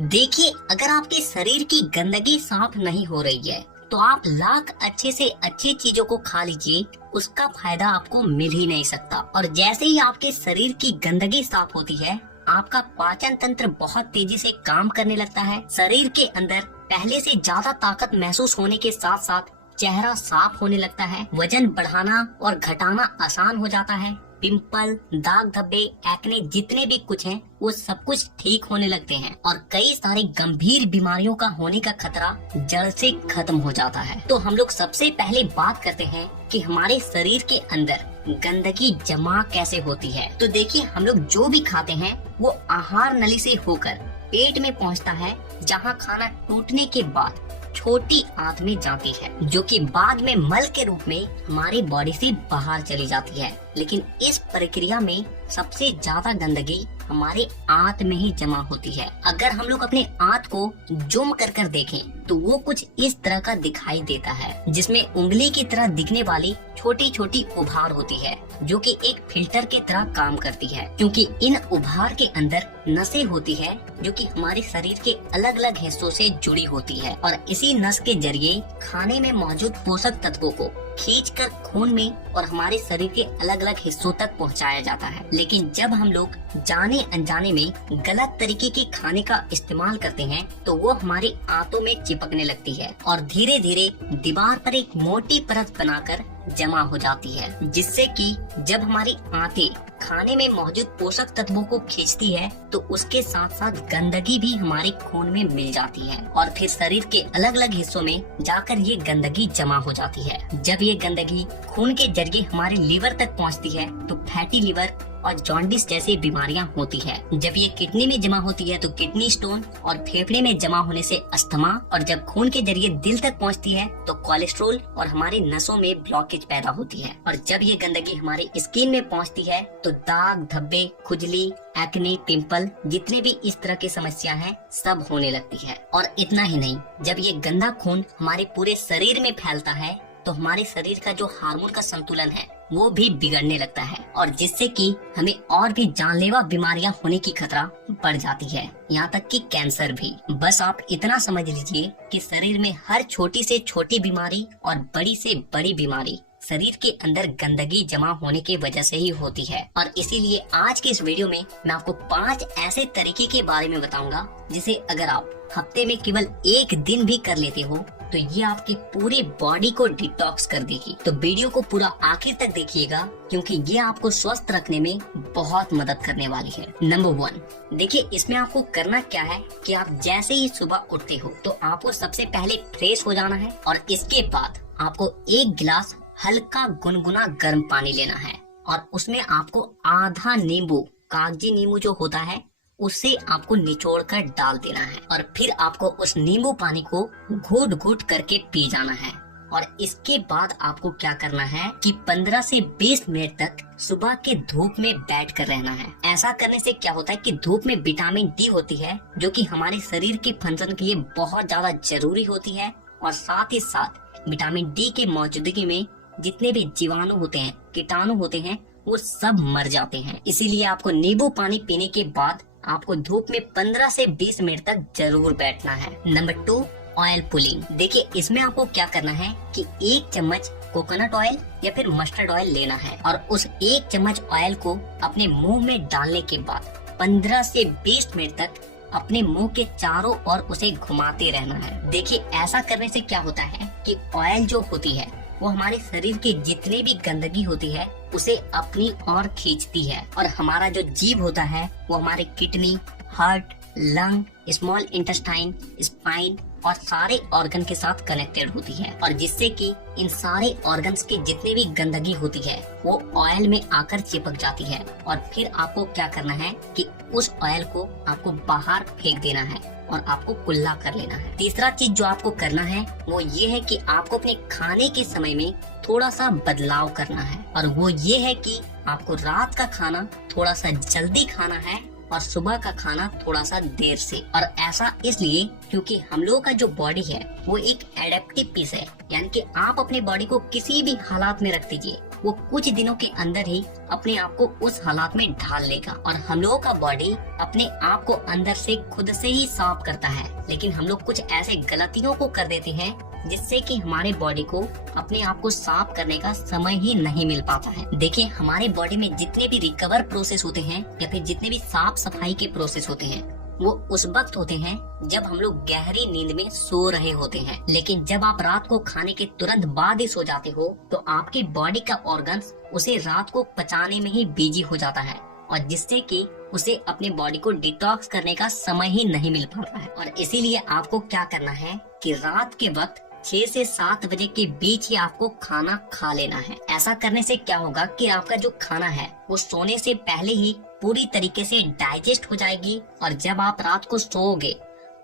देखिए, अगर आपके शरीर की गंदगी साफ नहीं हो रही है तो आप लाख अच्छे से अच्छी चीजों को खा लीजिए, उसका फायदा आपको मिल ही नहीं सकता। और जैसे ही आपके शरीर की गंदगी साफ होती है, आपका पाचन तंत्र बहुत तेजी से काम करने लगता है। शरीर के अंदर पहले से ज्यादा ताकत महसूस होने के साथ साथ चेहरा साफ होने लगता है। वजन बढ़ाना और घटाना आसान हो जाता है। पिंपल, दाग धब्बे, एक्ने जितने भी कुछ हैं, वो सब कुछ ठीक होने लगते हैं और कई सारी गंभीर बीमारियों का होने का खतरा जड़ से खत्म हो जाता है। तो हम लोग सबसे पहले बात करते हैं कि हमारे शरीर के अंदर गंदगी जमा कैसे होती है। तो देखिए, हम लोग जो भी खाते हैं वो आहार नली से होकर पेट में पहुंचता है, जहां खाना टूटने के बाद छोटी आंत में जाती है, जो कि बाद में मल के रूप में हमारी बॉडी से बाहर चली जाती है। लेकिन इस प्रक्रिया में सबसे ज्यादा गंदगी हमारे आंत में ही जमा होती है। अगर हम लोग अपने आंत को जूम कर देखें तो वो कुछ इस तरह का दिखाई देता है, जिसमें उंगली की तरह दिखने वाली छोटी छोटी उभार होती है, जो कि एक फिल्टर की तरह काम करती है, क्योंकि इन उभार के अंदर नसें होती है जो कि हमारे शरीर के अलग अलग हिस्सों से जुड़ी होती है और इसी नस के जरिए खाने में मौजूद पोषक तत्वों को खींचकर खून में और हमारे शरीर के अलग अलग हिस्सों तक पहुंचाया जाता है। लेकिन जब हम लोग जाने अनजाने में गलत तरीके के खाने का इस्तेमाल करते हैं तो वो हमारी आंतों में चिपकने लगती है और धीरे धीरे दीवार पर एक मोटी परत बनाकर जमा हो जाती है, जिससे कि जब हमारी आंतें खाने में मौजूद पोषक तत्वों को खींचती है तो उसके साथ साथ गंदगी भी हमारे खून में मिल जाती है और फिर शरीर के अलग अलग हिस्सों में जाकर ये गंदगी जमा हो जाती है। जब ये गंदगी खून के जरिए हमारे लीवर तक पहुंचती है तो फैटी लीवर और जॉन्डिस जैसी बीमारियां होती है। जब ये किडनी में जमा होती है तो किडनी स्टोन और फेफड़े में जमा होने से अस्थमा, और जब खून के जरिए दिल तक पहुंचती है तो कोलेस्ट्रोल और हमारी नसों में ब्लॉकेज पैदा होती है। और जब ये गंदगी हमारी स्किन में पहुंचती है तो दाग धब्बे, खुजली, एक्ने, पिंपल जितने भी इस तरह की समस्या है सब होने लगती है। और इतना ही नहीं, जब ये गंदा खून हमारे पूरे शरीर में फैलता है तो हमारे शरीर का जो हार्मोन का संतुलन है वो भी बिगड़ने लगता है और जिससे कि हमें और भी जानलेवा बीमारियां होने की खतरा बढ़ जाती है, यहाँ तक कि कैंसर भी। बस आप इतना समझ लीजिए कि शरीर में हर छोटी से छोटी बीमारी और बड़ी से बड़ी बीमारी शरीर के अंदर गंदगी जमा होने की वजह से ही होती है। और इसीलिए आज के इस वीडियो में मैं आपको 5 ऐसे तरीके के बारे में बताऊंगा जिसे अगर आप हफ्ते में केवल एक दिन भी कर लेते हो तो ये आपकी पूरी बॉडी को डिटॉक्स कर देगी। तो वीडियो को पूरा आखिर तक देखिएगा, क्योंकि ये आपको स्वस्थ रखने में बहुत मदद करने वाली है। नंबर 1, देखिए, इसमें आपको करना क्या है कि आप जैसे ही सुबह उठते हो तो आपको सबसे पहले फ्रेश हो जाना है और इसके बाद आपको 1 गिलास हल्का गुनगुना गर्म पानी लेना है और उसमें आपको आधा नींबू, कागजी नींबू जो होता है, उसे आपको निचोड़ कर डाल देना है और फिर आपको उस नींबू पानी को घूट घूट करके पी जाना है। और इसके बाद आपको क्या करना है कि 15 से 20 मिनट तक सुबह के धूप में बैठ कर रहना है। ऐसा करने से क्या होता है कि धूप में विटामिन डी होती है, जो कि हमारे शरीर के फंक्शन के लिए बहुत ज्यादा जरूरी होती है और साथ ही साथ विटामिन डी के मौजूदगी में जितने भी जीवाणु होते हैं, कीटाणु होते हैं, वो सब मर जाते हैं। इसीलिए आपको नींबू पानी पीने के बाद आपको धूप में 15 से 20 मिनट तक जरूर बैठना है। Number 2, oil pulling. देखिए, इसमें आपको क्या करना है कि 1 चम्मच कोकोनट ऑयल या फिर मस्टर्ड ऑयल लेना है और उस 1 चम्मच ऑयल को अपने मुंह में डालने के बाद 15 से 20 मिनट तक अपने मुंह के चारों ओर उसे घुमाते रहना है। देखिए, ऐसा करने से क्या होता है कि ऑयल जो होती है वो हमारे शरीर के जितने भी गंदगी होती है उसे अपनी ओर खींचती है और हमारा जो जीभ होता है वो हमारे kidney, heart, lung, small intestine, spine और सारे ऑर्गन के साथ कनेक्टेड होती है और जिससे कि इन सारे ऑर्गन्स की जितनी भी गंदगी होती है वो ऑयल में आकर चिपक जाती है और फिर आपको क्या करना है कि उस ऑयल को आपको बाहर फेंक देना है और आपको कुल्ला कर लेना है। तीसरा चीज जो आपको करना है वो ये है कि आपको अपने खाने के समय में थोड़ा सा बदलाव करना है और वो ये है कि आपको रात का खाना थोड़ा सा जल्दी खाना है और सुबह का खाना थोड़ा सा देर से। और ऐसा इसलिए क्योंकि हम लोगों का जो बॉडी है वो एक एडेप्टिव पीस है, यानी कि आप अपने बॉडी को किसी भी हालात में रख दीजिए, वो कुछ दिनों के अंदर ही अपने आप को उस हालात में ढाल लेगा। और हम लोगों का बॉडी अपने आप को अंदर से खुद से ही साफ करता है, लेकिन हम लोग कुछ ऐसे गलतियों को कर देते हैं जिससे कि हमारे बॉडी को अपने आप को साफ करने का समय ही नहीं मिल पाता है। देखिए, हमारे बॉडी में जितने भी रिकवर प्रोसेस होते हैं या फिर जितने भी साफ सफाई के प्रोसेस होते हैं, वो उस वक्त होते हैं जब हम लोग गहरी नींद में सो रहे होते हैं। लेकिन जब आप रात को खाने के तुरंत बाद ही सो जाते हो तो आपकी बॉडी का ऑर्गन्स उसे रात को पचाने में ही बिजी हो जाता है, और जिससे कि उसे अपने बॉडी को डिटॉक्स करने का समय ही नहीं मिल पाता है। और इसीलिए आपको क्या करना है कि रात के वक्त 6 से 7 बजे के बीच ही आपको खाना खा लेना है। ऐसा करने से क्या होगा कि आपका जो खाना है वो सोने से पहले ही पूरी तरीके से डाइजेस्ट हो जाएगी, और जब आप रात को सोओगे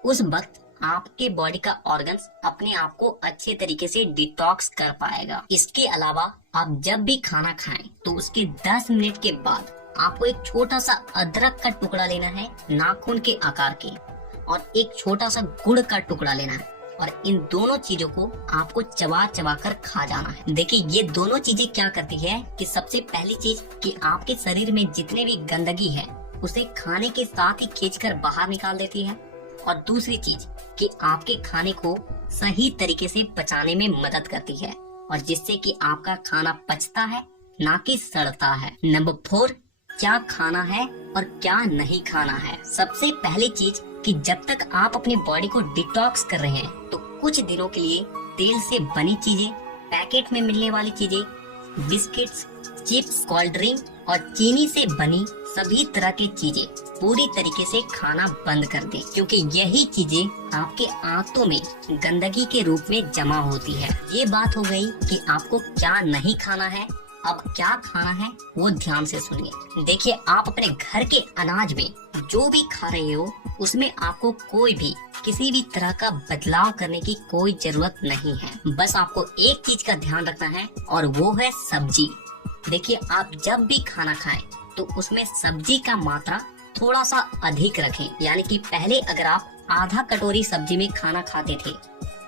उस वक्त आपके बॉडी का ऑर्गन्स अपने आप को अच्छे तरीके से डिटॉक्स कर पाएगा। इसके अलावा आप जब भी खाना खाएं तो उसके 10 मिनट के बाद आपको एक छोटा सा अदरक का टुकड़ा लेना है, नाखून के आकार के, और एक छोटा सा गुड़ का टुकड़ा लेना है, और इन दोनों चीजों को आपको चबा चबा कर खा जाना है। देखिए, ये दोनों चीजें क्या करती है कि सबसे पहली चीज कि आपके शरीर में जितने भी गंदगी है उसे खाने के साथ ही खींचकर बाहर निकाल देती है, और दूसरी चीज कि आपके खाने को सही तरीके से पचाने में मदद करती है, और जिससे कि आपका खाना पचता है ना कि सड़ता है। नंबर 4, क्या खाना है और क्या नहीं खाना है। सबसे पहली चीज कि जब तक आप अपने बॉडी को डिटॉक्स कर रहे हैं तो कुछ दिनों के लिए तेल से बनी चीजें, पैकेट में मिलने वाली चीजें, बिस्किट्स, चिप्स, कोल्ड ड्रिंक और चीनी से बनी सभी तरह की चीजें पूरी तरीके से खाना बंद कर दें, क्योंकि यही चीजें आपके आंतों में गंदगी के रूप में जमा होती है। ये बात हो गई कि आपको क्या नहीं खाना है। अब क्या खाना है वो ध्यान से सुनिए। देखिए, आप अपने घर के अनाज में जो भी खा रहे हो उसमें आपको कोई भी किसी भी तरह का बदलाव करने की कोई जरूरत नहीं है। बस आपको एक चीज का ध्यान रखना है, और वो है सब्जी। देखिए, आप जब भी खाना खाएं तो उसमें सब्जी का मात्रा थोड़ा सा अधिक रखें। यानी कि पहले अगर आप आधा कटोरी सब्जी में खाना खाते थे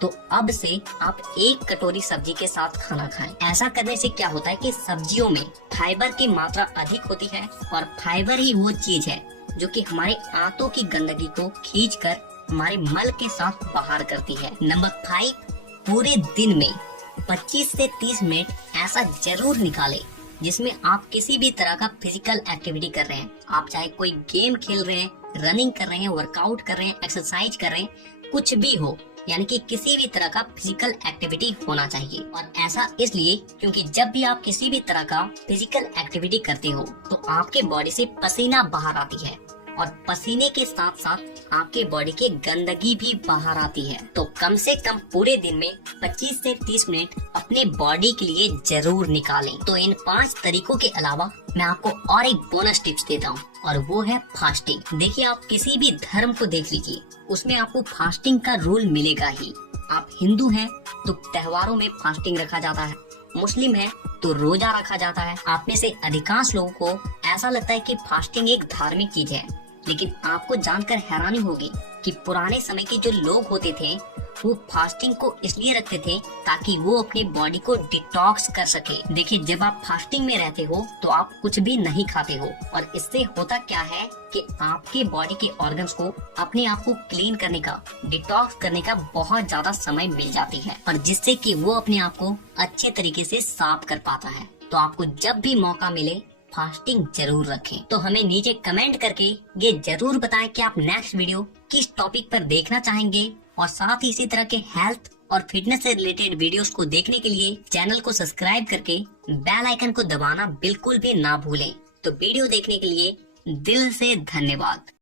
तो अब से आप 1 कटोरी सब्जी के साथ खाना खाएं। ऐसा करने से क्या होता है कि सब्जियों में फाइबर की मात्रा अधिक होती है, और फाइबर ही वो चीज है जो कि हमारे आंतों की गंदगी को खींचकर हमारे मल के साथ बाहर करती है। नंबर 5, पूरे दिन में 25 से 30 मिनट ऐसा जरूर निकालें जिसमें आप किसी भी तरह का फिजिकल एक्टिविटी कर रहे हैं। आप चाहे कोई गेम खेल रहे हैं, रनिंग कर रहे हैं, वर्कआउट कर रहे हैं, एक्सरसाइज कर रहे हैं, कुछ भी हो, यानी कि किसी भी तरह का फिजिकल एक्टिविटी होना चाहिए। और ऐसा इसलिए क्योंकि जब भी आप किसी भी तरह का फिजिकल एक्टिविटी करते हो तो आपके बॉडी से पसीना बाहर आती है, और पसीने के साथ साथ आपके बॉडी की गंदगी भी बाहर आती है। तो कम से कम पूरे दिन में 25 से 30 मिनट अपने बॉडी के लिए जरूर निकालें। तो इन 5 तरीकों के अलावा मैं आपको और एक बोनस टिप्स देता हूँ, और वो है फास्टिंग। देखिए, आप किसी भी धर्म को देख लीजिए, उसमें आपको फास्टिंग का रूल मिलेगा ही। आप हिंदू हैं तो त्योहारों में फास्टिंग रखा जाता है, मुस्लिम है तो रोजा रखा जाता है। आप में से अधिकांश लोगों को ऐसा लगता है कि फास्टिंग एक धार्मिक चीज है, लेकिन आपको जानकर हैरानी होगी कि पुराने समय के जो लोग होते थे वो फास्टिंग को इसलिए रखते थे ताकि वो अपनी बॉडी को डिटॉक्स कर सके। देखिए, जब आप फास्टिंग में रहते हो तो आप कुछ भी नहीं खाते हो, और इससे होता क्या है कि आपके बॉडी के ऑर्गन्स को अपने आप को क्लीन करने का, डिटॉक्स करने का बहुत ज्यादा समय मिल जाती है, और जिससे कि वो अपने आप को अच्छे तरीके से साफ कर पाता है। तो आपको जब भी मौका मिले फास्टिंग जरूर रखें। तो हमें नीचे कमेंट करके ये जरूर बताएं कि आप नेक्स्ट वीडियो किस टॉपिक पर देखना चाहेंगे, और साथ ही इसी तरह के हेल्थ और फिटनेस से रिलेटेड वीडियोस को देखने के लिए चैनल को सब्सक्राइब करके बेल आइकन को दबाना बिल्कुल भी ना भूलें। तो वीडियो देखने के लिए दिल से धन्यवाद।